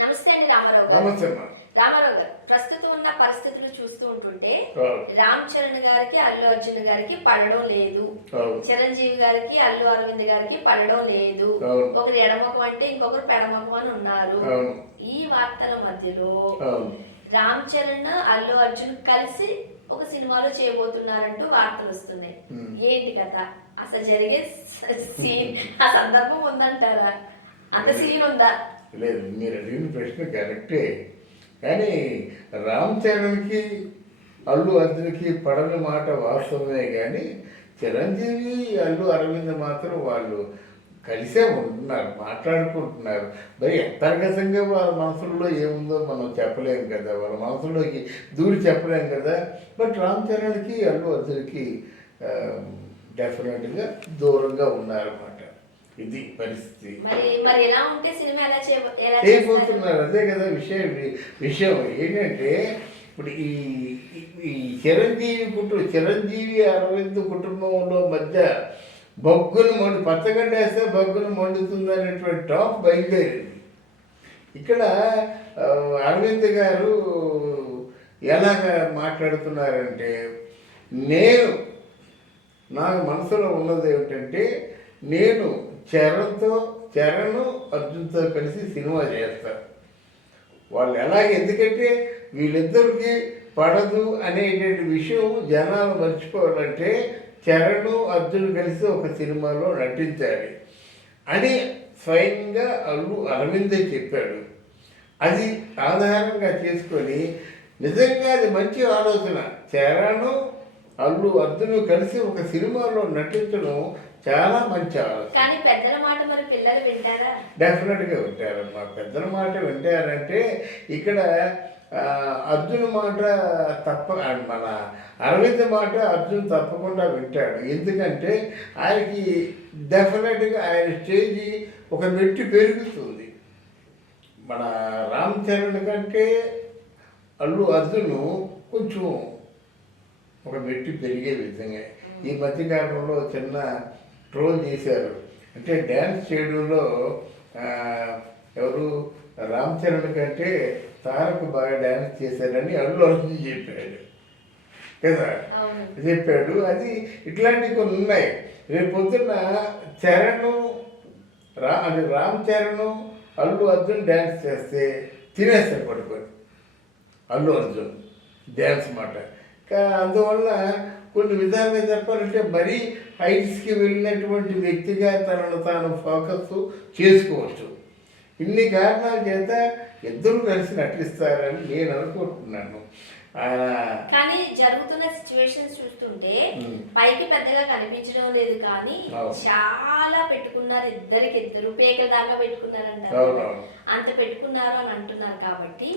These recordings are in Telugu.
నమస్తే అండి రామారావు గారు. నమస్తే రామారావు గారు ప్రస్తుతం ఉన్న పరిస్థితులు చూస్తూ ఉంటుంటే. రామ్ చరణ్ గారికి అల్లు అర్జున్ గారికి పడడం లేదు. చిరంజీవి గారికి అల్లు అరవింద్ గారికి పడడం లేదు. ఒకరు ఎడమొఖం అంటే ఇంకొకరు పెడమొఖం అని ఉన్నారు. ఈ వార్తల మధ్యలో రామ్ చరణ్ అల్లు అర్జున్ కలిసి ఒక సినిమాలో చేయబోతున్నారంటూ వార్తలు వస్తున్నాయి. ఏంటి కథ? అసలు జరిగే సీన్ ఆ సందర్భం ఉందంటారా? అంత సీన్ ఉందా? లేదు మీరు అడిగిన ప్రశ్న కరెక్టే. కానీ రామ్ చరణ్కి అల్లు అర్జున్కి పడని మాట వాస్తవమే కానీ చిరంజీవి అల్లు అరవింద్ మాత్రం వాళ్ళు కలిసే ఉంటున్నారు మాట్లాడుకుంటున్నారు. మరి అంతర్గతంగా వాళ్ళ మనసుల్లో ఏముందో మనం చెప్పలేం కదా వాళ్ళ మనసులోకి దూరి చెప్పలేం కదా. బట్ రామ్ చరణ్కి అల్లు అర్జున్కి డెఫినెట్గా దూరంగా ఉన్నారన్నమాట. ఇది పరిస్థితి. మరి మరి ఎలా ఉంటే సినిమా ఎలా చేయ ఎలా చేస్తారు? చేయబోతున్నారు అదే కదా విషయం విషయం ఏంటంటే ఇప్పుడు ఈ ఈ- చిరంజీవి కుటుంబం చిరంజీవి అరవింద్ కుటుంబంలో మధ్య బొగ్గును మండు పచ్చగడ్డ వేస్తే బొగ్గును మండుతుంది అనేటువంటి టాప్ బయలుదేరింది. ఇక్కడ అరవింద్ గారు ఎలాగ మాట్లాడుతున్నారంటే నేను నాకు మనసులో ఉన్నది ఏమిటంటే నేను చరణ్తో చరణ్ అర్జున్తో కలిసి సినిమా చేస్తారు. వాళ్ళు ఎలాగ ఎందుకంటే వీళ్ళిద్దరికి పడదు అనేటువంటి విషయం జనాలు మర్చిపోవాలంటే చరణ్ అర్జున్ కలిసి ఒక సినిమాలో నటించాలి అని స్వయంగా అల్లు అరవిందే చెప్పాడు. అది ఆధారంగా చేసుకొని నిజంగా అది మంచి ఆలోచన. చరణ్ అల్లు అర్జును కలిసి ఒక సినిమాలో నటించడం చాలా మంచి ఆలోచన. కానీ పెద్దల మాట మరి పిల్లలు వింటారా? డెఫినెట్గా వింటారమ్మా. పెద్దల మాట వింటారంటే ఇక్కడ అర్జున్ మాట తప్ప మన అరవింద్ మాట అర్జున్ తప్పకుండా వింటాడు. ఎందుకంటే ఆయనకి డెఫినెట్గా ఆయన స్టేజి ఒక మెట్టు పెరుగుతుంది. మన రామ్ చరణ్ కంటే అల్లు అర్జున్ కొంచెం ఒక మెట్టు పెరిగే విధంగా. ఈ మధ్యకాలంలో చిన్న ట్రోల్ చేశారు. అంటే డ్యాన్స్ చేయడంలో ఎవరు? రామ్ చరణ్ కంటే తారక్ బాగా డ్యాన్స్ చేశారని అల్లు అర్జున్ చెప్పాడు. కదా? చెప్పాడు. అది ఇట్లాంటివి కొన్ని ఉన్నాయి. రేపు పొద్దున్న చరణ్ రా అంటే రామ్ చరణ్ అల్లు అర్జున్ డ్యాన్స్ చేస్తే తినేస్తారు పడుకొని. అల్లు అర్జున్ డ్యాన్స్ మాట. అందువల్ల కొన్ని విధాలుగా చెప్పాలంటే మరీ హైట్స్కి వెళ్ళినటువంటి వ్యక్తిగా తనను తాను ఫోకస్ చేసుకోవచ్చు ఇన్ని కారణాల చేత ఇద్దరు కలిసి నటిస్తారని నేను అనుకుంటున్నాను కానీ జరుగుతున్న సిచ్యువేషన్స్ చూస్తుంటే. పైకి పెద్దగా కనిపించడం లేదు కానీ. చాలా పెట్టుకున్నారు ఇద్దరికి ఇద్దరు పేకల దాకా పెట్టుకున్నారంట. అంత పెట్టుకున్నారు అని అంటున్నారు కాబట్టి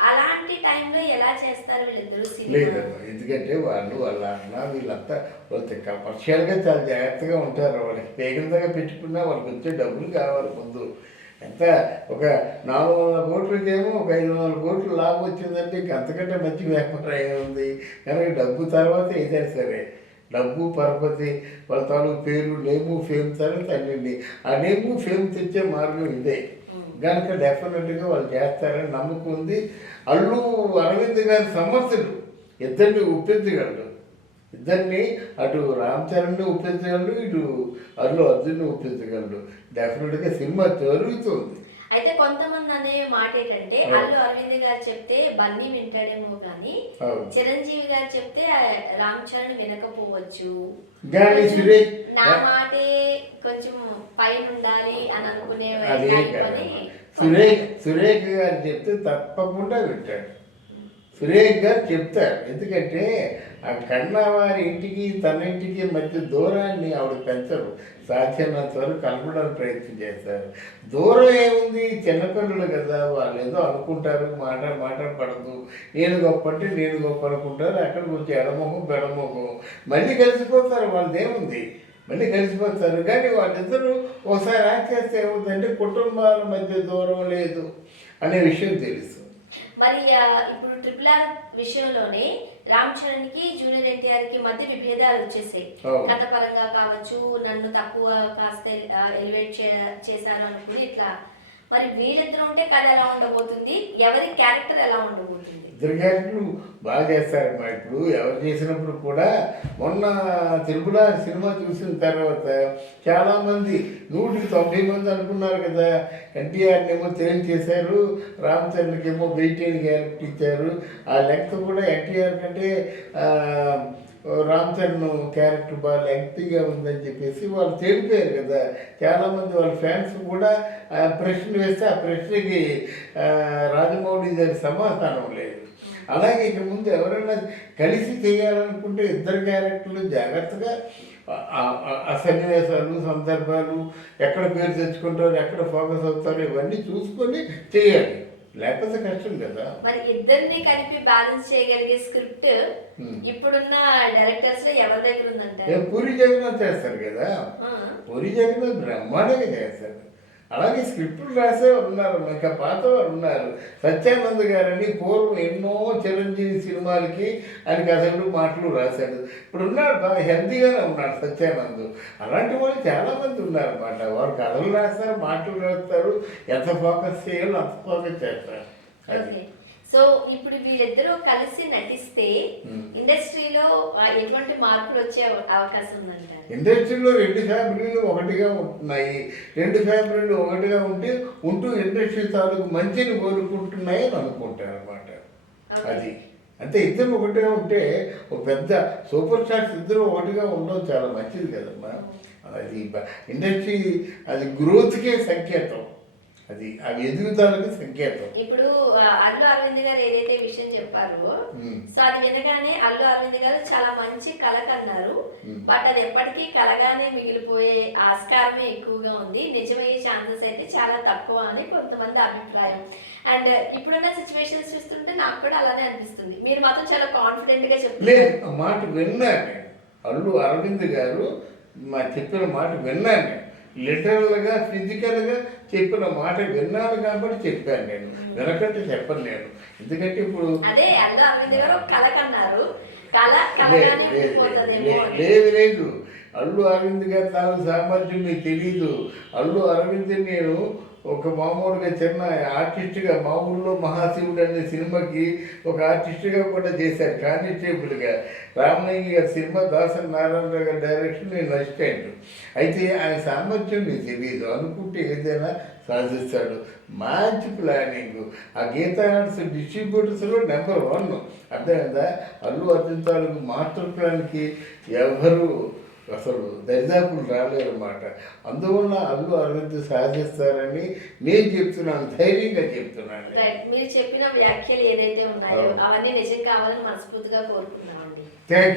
అలాంటి టైంలో ఎలా చేస్తారు వీళ్ళిద్దరు లేదు ఎందుకంటే వాళ్ళు వాళ్ళ అన్న వీళ్ళంతా వాళ్ళు కమర్షియల్గా చాలా జాగ్రత్తగా ఉంటారు. వాళ్ళకి పేగంతగా పెట్టుకున్నా వాళ్ళకి వచ్చే డబ్బులు కావాలి ముందు. ఎంత ఒక నాలుగు వందల కోట్లకేమో ఒక ఐదు వందల కోట్లు లాభం వచ్చిందంటే ఇంక అంతకంటే మంచి వ్యాపారం ఏముంది? కనుక డబ్బు తర్వాత ఏదైనా సరే డబ్బు పరపతి వాళ్ళ తాలూకు పేరు నేము ఫేమ్ తర్వాత అన్నింటి ఆ నేము ఫేమ్ తెచ్చే మార్గం ఇదే. కనుక డెఫినెట్గా వాళ్ళు చేస్తారని నమ్మకం ఉంది. అల్లు అరవింద్ గారి సమస్యలు ఇద్దరిని ఒప్పించగలరు. ఇద్దరిని అటు రామ్ చరణ్ని ఒప్పించగలరు ఇటు అల్లు అర్జున్ని ఒప్పించగలరు. డెఫినెట్గా సినిమా జరుగుతుంది. అయితే కొంతమంది అనే మాట ఏంటంటే. అల్లు అరవింద్ గారు చెప్తే బన్నీ వింటాడేమో కానీ. చిరంజీవి గారు చెప్తే రామ్ చరణ్ వినకపోవచ్చు నా మాటే కొంచెం పైన ఉండాలి అని అనుకునే సురేష్ సురేష్ గారు చెప్తే తప్పకుండా వింటాడు సురేష్ గారు చెప్తారు. ఎందుకంటే ఆ కన్నవారి ఇంటికి తన ఇంటికి మధ్య దూరాన్ని ఆవిడ పెంచరు. సాధ్యమైనంత వరకు కలపడానికి ప్రయత్నం చేస్తారు. దూరం ఏముంది? చిన్నపిల్లలు కదా వాళ్ళు ఏదో అనుకుంటారు. మాట మాట పడదు. నేను గొప్ప అంటే నేను గొప్ప అనుకుంటారు. అక్కడ కొంచెం ఎడమొహం బెడమొహం. మళ్ళీ కలిసిపోతారు. వాళ్ళది ఏముంది? మళ్ళీ కలిసిపోతారు. కానీ వాళ్ళిద్దరూ ఒకసారి ఆచేస్తే ఏముందంటే కుటుంబాల మధ్య దూరం లేదు అనే విషయం తెలుసు. మరి ఇప్పుడు ట్రిపుల్ ఆర్ విషయంలోనే రామ్ చరణ్కి జూనియర్ ఎన్టీఆర్కి మధ్య విభేదాలు వచ్చేసాయి. కథ పరంగా కావచ్చు నన్ను తక్కువ కాస్త ఎలివేట్ చేశారు అనుకుని ఇట్లా. మరి వీళ్ళిద్దరు ఉంటే కథ ఎలా ఉండబోతుంది? ఎవరి క్యారెక్టర్ ఎలా ఉండబోతుంది? ఇద్దరు క్యారెక్టర్లు బాగా చేస్తారమ్మా. ఇప్పుడు ఎవరు చేసినప్పుడు కూడా మొన్న తిరుమల సినిమా చూసిన తర్వాత చాలామంది నూటికి తొంభై మంది అనుకున్నారు కదా. ఎన్టీఆర్నేమో తెలియని చేశారు రామచంద్రకేమో చరణ్కి క్యారెక్టర్ ఇచ్చారు. ఆ లెక్క కూడా ఎన్టీఆర్ కంటే రామ్ చరణ్ క్యారెక్టర్ బాగా లెంగ్తీగా ఉందని చెప్పేసి వాళ్ళు తెలిపారు కదా. చాలామంది వాళ్ళ ఫ్యాన్స్ కూడా ఆ ప్రశ్న వేస్తే ఆ ప్రశ్నకి రాజమౌళి గారి సమాధానం లేదు. అలాగే ఇక ముందు ఎవరైనా కలిసి చేయాలనుకుంటే ఇద్దరు క్యారెక్టర్లు జాగ్రత్తగా ఆ సన్నివేశాలు సందర్భాలు ఎక్కడ పేరు తెచ్చుకుంటారు ఎక్కడ ఫోకస్ అవుతారు ఇవన్నీ చూసుకొని చేయాలి. లేకపోతే కష్టం కదా. మరి ఇద్దరిని కలిపి బ్యాలెన్స్ చేయగలిగే స్క్రిప్ట్ Hmm. ఇప్పుడున్న డైరెక్టర్స్లో ఎవరి దగ్గర ఏ ఉందంటారు పూరి జగన్నాథ్ చేస్తారు కదా. పూరి జగన్నాథ్ బ్రహ్మాండంగా చేస్తారు. అలాగే స్క్రిప్టులు రాసే ఉన్నారు ఇంకా పాత వారు ఉన్నారు. సత్యానంద్ గారని పూర్వం ఎన్నో చిరంజీవి సినిమాలకి ఆయన కథలు మాటలు రాశాడు. ఇప్పుడు ఉన్నాడు బాగా హెల్తీగానే ఉన్నాడు సత్యానంద్. అలాంటి వాళ్ళు చాలామంది ఉన్నారన్నమాట. వారు కథలు రాస్తారు మాటలు రాస్తారు ఎంత ఫోకస్ చేయాలో అంత ఫోకస్ చేస్తారు. అది. సో ఇప్పుడు వీళ్ళిద్దరూ కలిసి నటిస్తే Hmm. ఇండస్ట్రీలో ఎటువంటి మార్పులు వచ్చే అవ- అవకాశం ఉందంటారు? ఇండస్ట్రీలో రెండు ఫ్యామిలీలు ఒకటిగా ఉంటున్నాయి. రెండు ఫ్యామిలీలు ఒకటిగా ఉంటే ఉంటూ ఇండస్ట్రీ తాలూకు మంచిని కోరుకుంటున్నాయి అని అనుకుంటారు అనమాట అది. అంటే ఇద్దరు ఒకటిగా ఉంటే ఒక పెద్ద సూపర్ స్టార్స్ ఇద్దరు ఒకటిగా ఉండడం చాలా మంచిది కదమ్మా. అది ఇండస్ట్రీ అది గ్రోత్కే సంకేతం. అది అవి ఎదుగుదలకు సంకేతం? ఇప్పుడు అల్లు అరవింద్ గారు ఏదైతే విషయం చెప్పారో. సో అది వినగానే అల్లు అరవింద్ గారు చాలా మంచి కళ కన్నారు. బట్ అది ఎప్పటికీ కలగానే మిగిలిపోయే ఆస్కారమే ఎక్కువగా ఉంది. నిజమయ్యే ఛాన్సెస్ అయితే చాలా తక్కువ అని కొంతమంది అభిప్రాయం. అండ్ ఇప్పుడున్న సిచ్యువేషన్స్ చూస్తుంటే నాకు కూడా అలానే అనిపిస్తుంది. మీరు మాత్రం చాలా కాన్ఫిడెంట్గా ఆ మాట విన్నాను అల్లు అరవింద్ గారు మా చెప్పిన మాట విన్నాను నేను. లిటరల్గా ఫిజికల్గా చెప్పిన మాట విన్నాను కాబట్టి చెప్పాను నేను. వినకంటే చెప్పను నేను. ఎందుకంటే ఇప్పుడు అదే అల్లు అరవింద్ గారు లేదు లేదు, అల్లు అరవింద్ గారి తాను సామర్థ్యం మీకు తెలియదు అల్లు అరవింద్ నేను ఒక మామూలుగా చిన్న ఆర్టిస్ట్గా మామూలులో మహాశివుడు అనే సినిమాకి ఒక ఆర్టిస్ట్గా కూడా చేశారు. కానిస్టేబుల్గా. రామలింగ గారి సినిమా దాసరి నారాయణ గారి డైరెక్షన్ నేను అసిస్టెంట్ అయితే ఆయన సామర్థ్యం మీకు తెలియదు అనుకుంటే ఏదైనా సాధిస్తాడు. మంచి ప్లానింగ్. ఆ గీతా ఆర్ట్స్ డిస్ట్రిబ్యూటర్స్లో నెంబర్ వన్. అర్థమైందా? అల్లు అర్జున్ తాలూకు మాస్టర్ ప్లాన్కి ఎవరు అసలు దరిదాపులు రాలేరన్నమాట అందువల్ల అల్లు అరవింద్ సాధిస్తారని నేను చెప్తున్నాను ధైర్యంగా చెప్తున్నాను మీరు చెప్పిన వ్యాఖ్యలు ఏదైతే ఉన్నాయో అవును. అవన్నీ నిజం కావాలని మనస్ఫూర్తిగా కోరుకుంటున్నామండి.